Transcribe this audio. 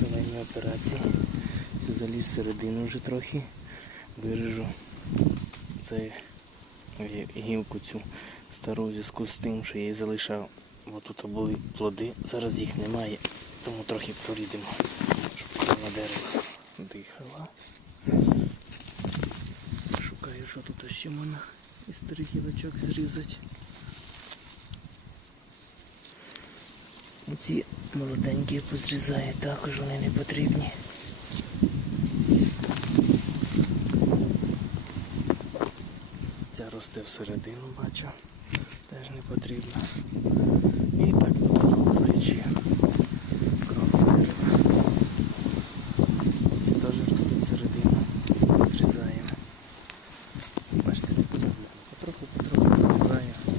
земельні операції. Заліз всередину вже трохи. Виріжу це гілку цю стару в зв'язку з тим, що я її залишав. Бо тут були плоди, зараз їх немає, тому трохи прорідимо, щоб корона дерева дихала. Шукаю, що тут ще можна із старих гілочок зрізати. Оці молоденькі позрізає, також вони не потрібні. Ця росте всередину, бачу, теж не потрібно. І так буде речі. Бачите, не потрібно. Потроху потроху вирізаємо.